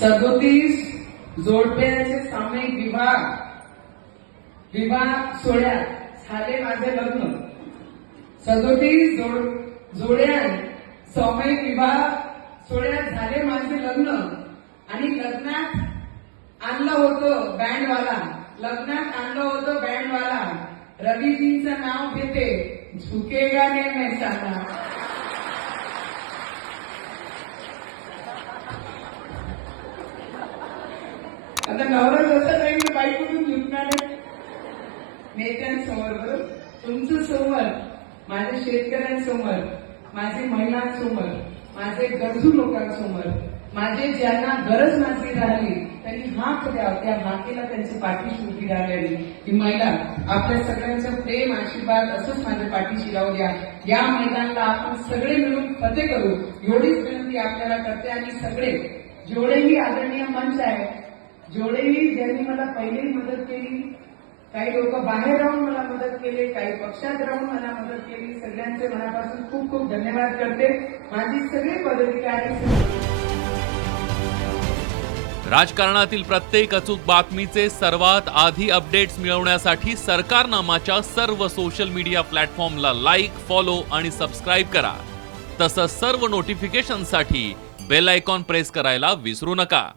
सदोतीस जोडप्याचे सामायिक विवाह विवाह सोहळ्यात झाले माझे लग्न. सदोतीस जोड जोड्या सामायिक विवाह सोहळ्यात झाले माझे लग्न. आणि लग्नात आणलं होतं बँडवाला. लग्नात आणलं होतं बँडवाला. रवीजींचं नाव घेते. झुकेगा ने मैं आता नवरा जसं जाईल तर बाई कुठून झुकणार आहे? नेत्यांसमोर बरोबर तुमचं समोर माझ्या शेतकऱ्यांसमोर माझे महिलांसमोर माझे गरजू लोकांसमोर माझे ज्यांना गरज माझी राहिली त्यांनी हाक द्या त्या हाकेला त्यांची पाठीशी उभी राहिलेली ही महिला. आपल्या सगळ्यांचं प्रेम आशीर्वाद असंच माझ्या पाठीशी राहू द्या. या मैदानाला आपण सगळे मिळून फते करू. एवढीच विनंती आपल्याला करते आणि सगळे जेवढेही आदरणीय मंच आहे जेवढेही ज्यांनी मला पहिली मदत केली काही लोक बाहेर राहून मला मदत केली काही पक्षात राहून मला मदत केली. सगळ्यांचे मनापासून खूप खूप धन्यवाद करते. माझी सगळी पदाधिकारी राजकारणातील प्रत्येक अचूक बातमीचे सर्वात आधी अपडेट्स मिळवण्यासाठी सरकारनामाच्या सर्व सोशल मीडिया प्लॅटफॉर्मला लाईक फॉलो आणि सबस्क्राईब करा. तसंच सर्व नोटिफिकेशनसाठी बेल आयकॉन प्रेस करायला विसरू नका.